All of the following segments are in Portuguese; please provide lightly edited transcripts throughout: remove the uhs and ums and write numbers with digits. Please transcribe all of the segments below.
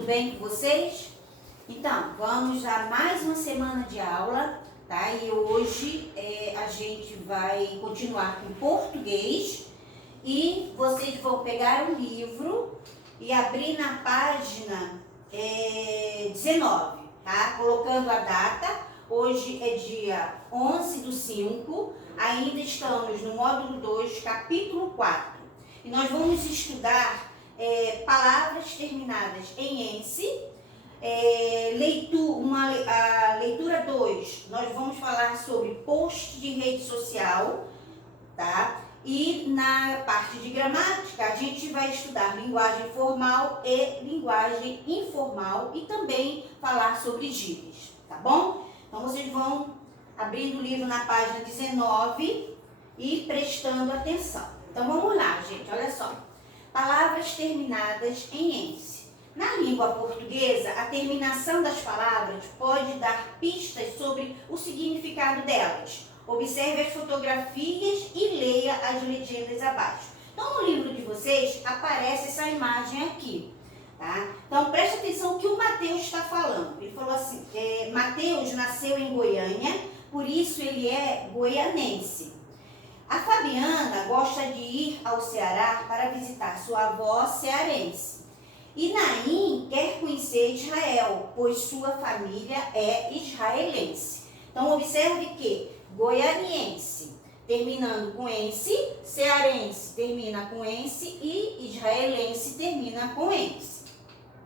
tudo bem com vocês? Então, vamos a mais uma semana de aula, tá? E hoje a gente vai continuar com português e vocês vão pegar o livro e abrir na página 19, tá? Colocando a data. Hoje é dia 11/5, ainda estamos no módulo 2, capítulo 4. E nós vamos estudar palavras terminadas em ence. A leitura 2, nós vamos falar sobre post de rede social, tá? E na parte de gramática, a gente vai estudar linguagem formal e linguagem informal e também falar sobre gírias, tá bom? Então, vocês vão abrindo o livro na página 19 e prestando atenção. Então, vamos lá, gente, olha só. Palavras terminadas em ence. Na língua portuguesa, a terminação das palavras pode dar pistas sobre o significado delas. Observe as fotografias e leia as legendas abaixo. Então, no livro de vocês, aparece essa imagem aqui, tá? Então, preste atenção no que o Mateus está falando. Ele falou assim, Mateus nasceu em Goiânia, por isso ele é goianense. A Fabiana gosta de ir ao Ceará para visitar sua avó cearense. E Naim quer conhecer Israel, pois sua família é israelense. Então, observe que goianiense terminando com ence, cearense termina com ence e israelense termina com ence,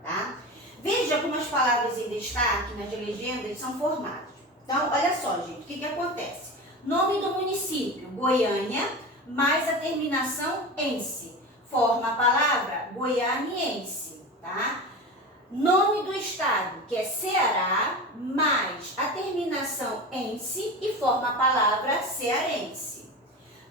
tá? Veja como as palavras em destaque nas legendas são formadas. Então, olha só, gente, o que acontece? Nome do município, Goiânia, mais a terminação ence, forma a palavra goianiense, tá? Nome do estado, que é Ceará, mais a terminação ence e forma a palavra cearense.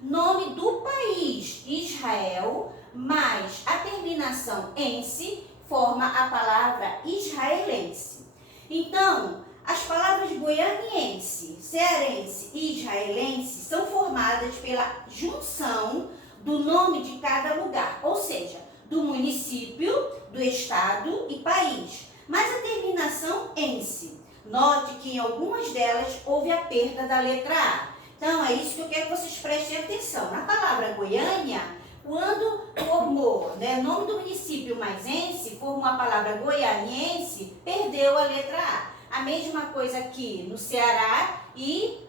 Nome do país, Israel, mais a terminação ence, forma a palavra israelense. Então, as palavras goianiense, cearense e israelense são formadas pela junção do nome de cada lugar, ou seja, do município, do estado e país, mas a terminação ence. Note que em algumas delas houve a perda da letra A. Então, é isso que eu quero que vocês prestem atenção. Na palavra Goiânia, quando formou nome do município mais ence, formou a palavra goianiense, perdeu a letra A. A mesma coisa aqui no Ceará e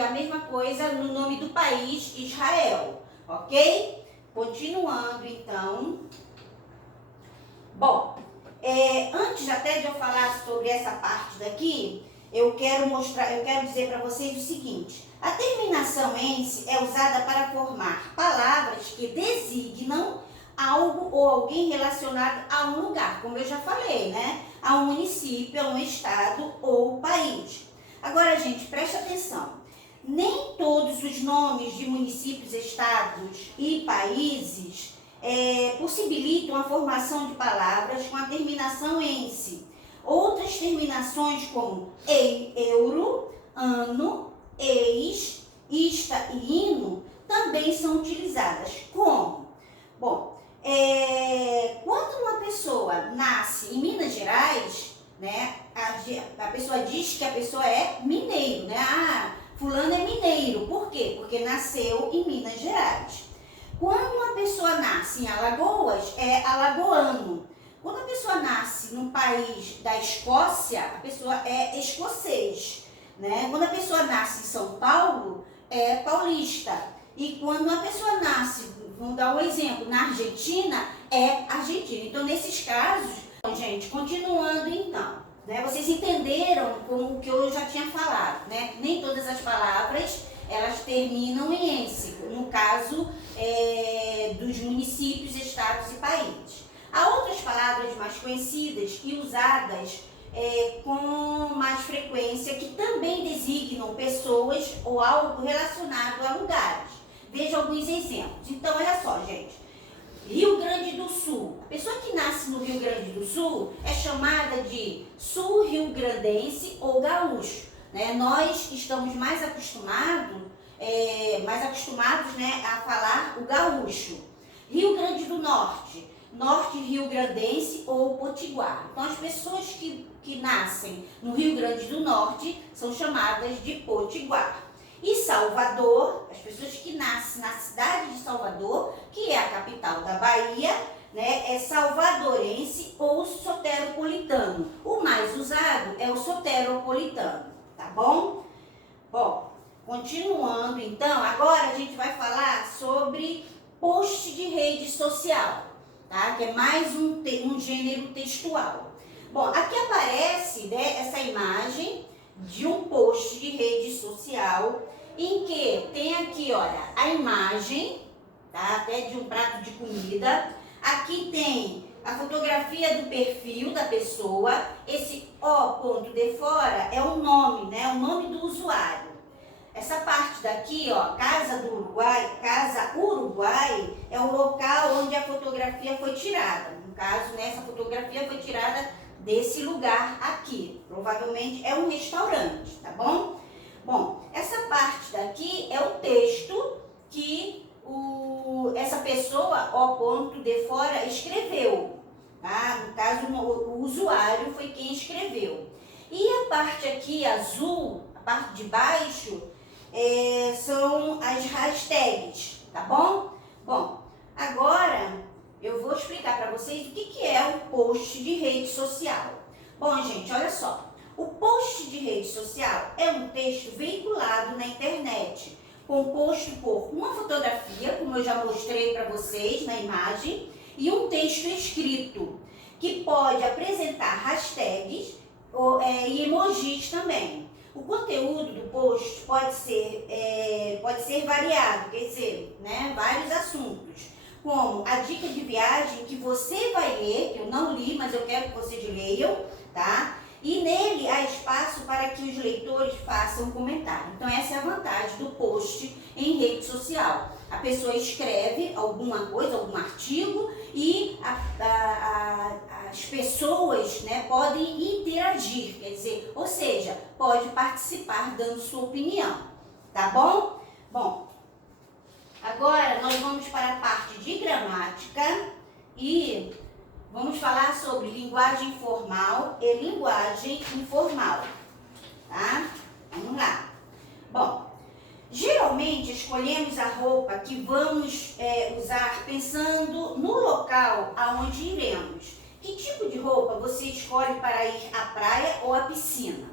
a mesma coisa no nome do país, Israel. Ok? Continuando, então. Bom, antes até de eu falar sobre essa parte daqui, eu quero dizer para vocês o seguinte. A terminação ence é usada para formar palavras que designam algo ou alguém relacionado a um lugar, como eu já falei, né? A um município, a um estado ou país. Agora, gente, preste atenção. Nem todos os nomes de municípios, estados e países possibilitam a formação de palavras com a terminação ence. Outras terminações como euro, ano, ex, ista e hino também são utilizadas. Como? Bom, quando uma pessoa nasce em Minas Gerais, né, a pessoa diz que a pessoa é mineiro, né? Ah, fulano é mineiro. Por quê? Porque nasceu em Minas Gerais. Quando uma pessoa nasce em Alagoas, é alagoano. Quando a pessoa nasce num país da Escócia, a pessoa é escocês, né? Quando a pessoa nasce em São Paulo, é paulista. E quando uma pessoa nasce, vamos dar um exemplo, na Argentina, é argentino. Então, nesses casos, gente, continuando então, né? Vocês entenderam como que eu já tinha falado, né? Nem todas as palavras, elas terminam em ence, no caso dos municípios, estados e países. Há outras palavras mais conhecidas e usadas com mais frequência que também designam pessoas ou algo relacionado a lugares. Veja alguns exemplos. Então, olha só, gente. Rio Grande do Sul. A pessoa que nasce no Rio Grande do Sul é chamada de sul-rio-grandense ou gaúcho, né? Nós estamos mais acostumados, né, a falar o gaúcho. Rio Grande do Norte. norte rio-grandense ou potiguar. Então, as pessoas que nascem no Rio Grande do Norte são chamadas de potiguar. E Salvador, as pessoas que nascem na cidade de Salvador, que é a capital da Bahia, né, é salvadorense ou soteropolitano. O mais usado é o soteropolitano, tá bom? Bom, continuando então, agora a gente vai falar sobre post de rede social, tá? Que é mais um gênero textual. Bom, aqui aparece, né, essa imagem de um post de rede social em que tem aqui, olha, a imagem, tá? Até de um prato de comida. Aqui tem a fotografia do perfil da pessoa. Esse O ponto de fora é o nome, né? O nome do usuário. Essa parte daqui, ó, Casa do Uruguai, Casa Uruguai, é o local onde a fotografia foi tirada. No caso, né, essa fotografia foi tirada desse lugar aqui. Provavelmente é um restaurante, tá bom? Bom, essa parte daqui é o texto que essa pessoa, O ponto de fora, escreveu, tá? No caso, o usuário foi quem escreveu. E a parte aqui azul, a parte de baixo, são as hashtags, tá bom? Bom, agora eu vou explicar para vocês o que é um post de rede social. Bom, gente, olha só. O post de rede social é um texto veiculado na internet, composto por uma fotografia, como eu já mostrei para vocês na imagem, e um texto escrito, que pode apresentar hashtags e emojis também. O conteúdo do post pode ser variado, quer dizer, né, vários assuntos, como a dica de viagem que você vai ler, que eu não li, mas eu quero que vocês leiam, tá? E nele há espaço para que os leitores façam um comentário. Então essa é a vantagem do post em rede social. A pessoa escreve alguma coisa, algum artigo e as pessoas, né, podem interagir, quer dizer, ou seja, pode participar dando sua opinião, tá bom? Bom, agora nós vamos para a parte de gramática e vamos falar sobre linguagem formal e linguagem informal, tá? Vamos lá. Bom, geralmente escolhemos a roupa que vamos usar pensando no local aonde iremos. Que tipo de roupa você escolhe para ir à praia ou à piscina?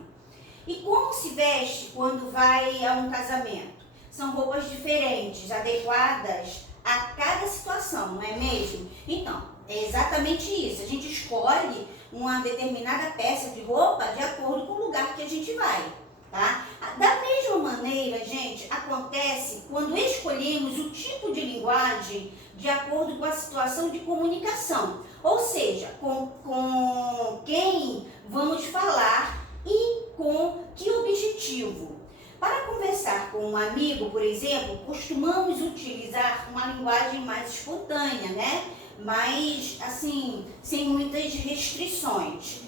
E como se veste quando vai a um casamento? São roupas diferentes, adequadas a cada situação, não é mesmo? Então, é exatamente isso. A gente escolhe uma determinada peça de roupa de acordo com o lugar que a gente vai, tá? Da mesma maneira, gente, acontece quando escolhemos o tipo de linguagem de acordo com a situação de comunicação. Ou seja, com quem vamos falar e com que objetivo. Para conversar com um amigo, por exemplo, costumamos utilizar uma linguagem mais espontânea, né? Mas, assim, sem muitas restrições.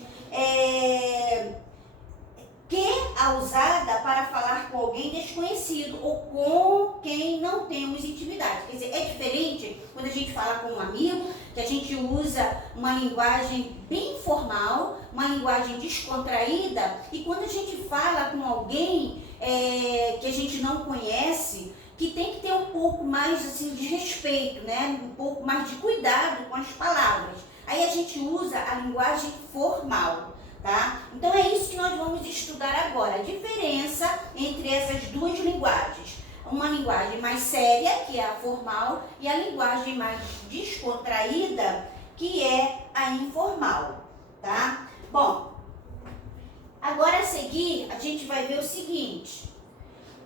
Que é usada para falar com alguém desconhecido ou com quem não temos intimidade. Quer dizer, é diferente quando a gente fala com um amigo, que a gente usa uma linguagem bem informal, uma linguagem descontraída, e quando a gente fala com alguém que a gente não conhece, que tem que ter um pouco mais assim, de respeito, né? Um pouco mais de cuidado com as palavras. Aí a gente usa a linguagem formal. Tá? Então é isso que nós vamos estudar agora, a diferença entre essas duas linguagens. Uma linguagem mais séria, que é a formal, e a linguagem mais descontraída, que é a informal, tá? Bom, agora a seguir a gente vai ver o seguinte,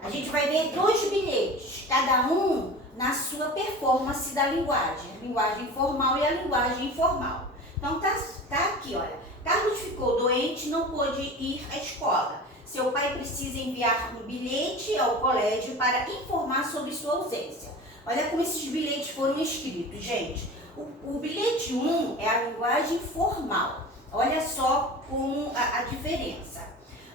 a gente vai ver 2 bilhetes, cada um na sua performance da linguagem, a linguagem formal e a linguagem informal. Então tá aqui, olha. Carlos ficou doente e não pôde ir à escola. Seu pai precisa enviar um bilhete ao colégio para informar sobre sua ausência. Olha como esses bilhetes foram escritos, gente. O bilhete 1 é a linguagem formal. Olha só como a diferença.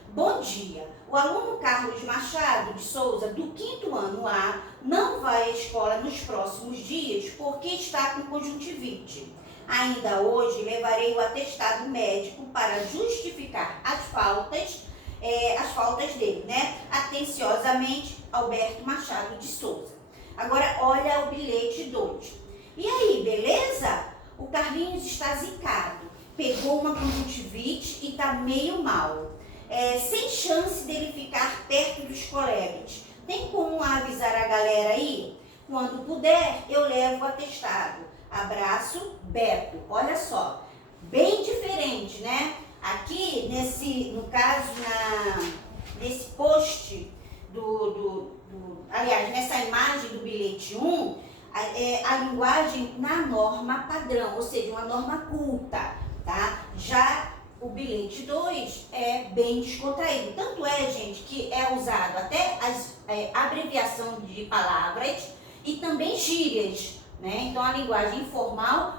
Bom dia. O aluno Carlos Machado de Souza, do 5º ano A, não vai à escola nos próximos dias porque está com conjuntivite. Ainda hoje levarei o atestado médico para justificar as faltas dele, né? Atenciosamente, Alberto Machado de Souza. Agora, olha o bilhete 2. E aí, beleza? O Carlinhos está zicado, pegou uma conjuntivite e está meio mal. Sem chance dele ficar perto dos colegas. Tem como avisar a galera aí? Quando puder, eu levo o atestado. Abraço, Beto. Olha só, bem diferente, né? Aqui, no caso, nesse post aliás, nessa imagem do bilhete 1, a linguagem na norma padrão, ou seja, uma norma culta, tá? Já o bilhete 2 é bem descontraído. Tanto é, gente, que é usado até abreviação de palavras e também gírias, né? Então, a linguagem informal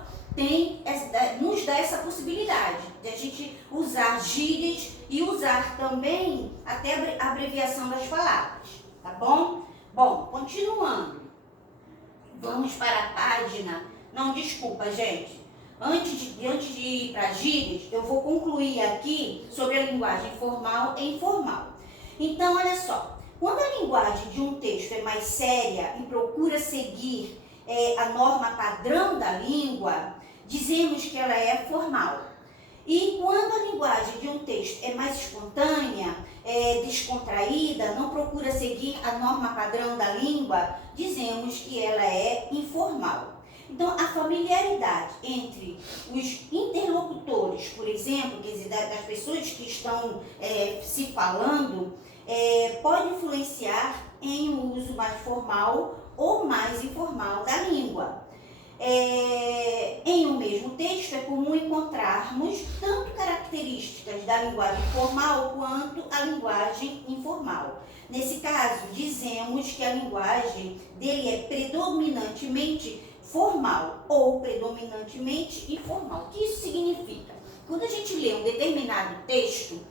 nos dá essa possibilidade de a gente usar gírias e usar também até a abreviação das palavras, tá bom? Bom, continuando. Vamos para a página. Não, desculpa, gente. Antes de ir para gírias, eu vou concluir aqui sobre a linguagem formal e informal. Então, olha só. Quando a linguagem de um texto é mais séria e procura seguir a norma padrão da língua, dizemos que ela é formal. E quando a linguagem de um texto é mais espontânea, descontraída, não procura seguir a norma padrão da língua, dizemos que ela é informal. Então, a familiaridade entre os interlocutores, por exemplo, quer dizer, das pessoas que estão se falando, pode influenciar em um uso mais formal ou mais informal da língua. Em um mesmo texto, é comum encontrarmos tanto características da linguagem formal quanto a linguagem informal. Nesse caso, dizemos que a linguagem dele é predominantemente formal ou predominantemente informal. O que isso significa? Quando a gente lê um determinado texto,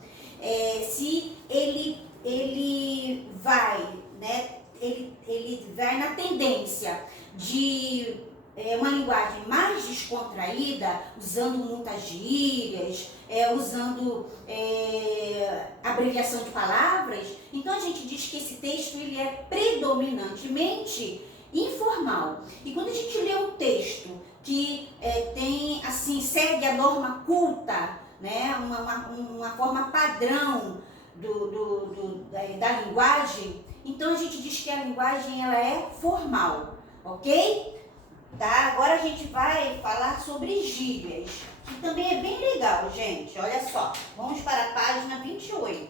se ele vai, né, ele vai na tendência de uma linguagem mais descontraída, usando muitas gírias, usando abreviação de palavras, então a gente diz que esse texto ele é predominantemente informal. E quando a gente lê um texto que tem, assim, segue a norma culta, né, uma forma padrão da linguagem, então a gente diz que a linguagem ela é formal, ok? Tá? Agora a gente vai falar sobre gírias, que também é bem legal, gente. Olha só, vamos para a página 28.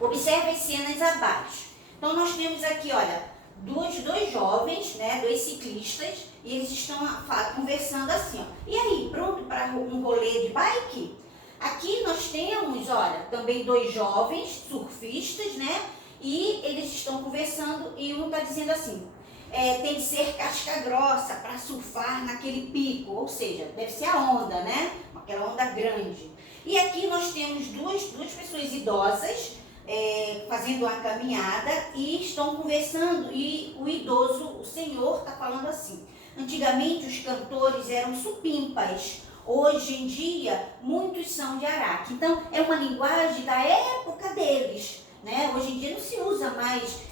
Observe as cenas abaixo. Então nós temos aqui, olha, dois jovens, né, dois ciclistas, e eles estão conversando assim, ó. E aí, pronto para um rolê de bike? Aqui nós temos, olha, também dois jovens surfistas, né? E eles estão conversando e um está dizendo assim, tem que ser casca grossa para surfar naquele pico, ou seja, deve ser a onda, né? Aquela onda grande. E aqui nós temos duas pessoas idosas fazendo uma caminhada e estão conversando e o idoso, o senhor, está falando assim, antigamente os cantores eram supimpas, hoje em dia muitos são de araque. Então é uma linguagem da época deles, né? Hoje em dia não se usa mais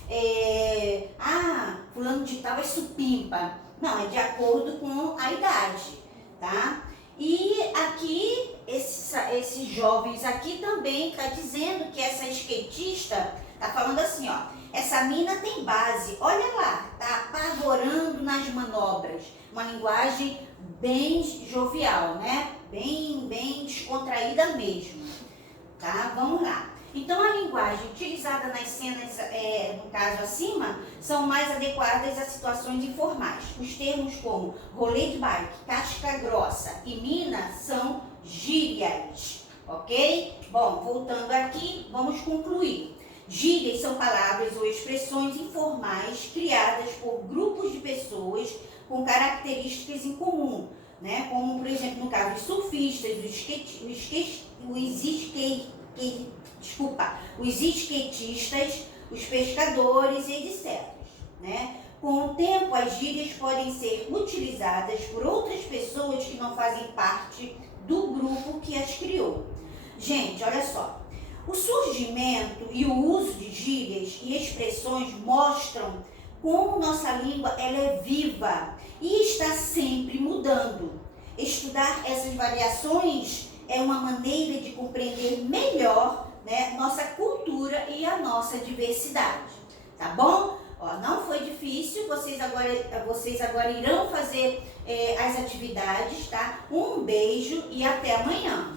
fulano de tal é supimpa. Não, é de acordo com a idade, tá? E aqui, esses jovens aqui também tá dizendo que essa skatista tá falando assim, ó, essa mina tem base, olha lá, tá apavorando nas manobras. Uma linguagem bem jovial, né? Bem descontraída mesmo, tá? Vamos lá. Então, a linguagem utilizada nas cenas, no caso acima, são mais adequadas a situações informais. Os termos como rolê de bike, casca grossa e mina são gírias, ok? Bom, voltando aqui, vamos concluir. Gírias são palavras ou expressões informais criadas por grupos de pessoas com características em comum, né? Como, por exemplo, no caso dos surfistas, os skatistas, os pescadores e etc. né? Com o tempo, as gírias podem ser utilizadas por outras pessoas que não fazem parte do grupo que as criou. Gente, olha só. O surgimento e o uso de gírias e expressões mostram como nossa língua ela é viva e está sempre mudando. Estudar essas variações é uma maneira de compreender melhor, né, nossa cultura e a nossa diversidade. Tá bom? Ó, não foi difícil, vocês agora irão fazer as atividades, tá? Um beijo e até amanhã.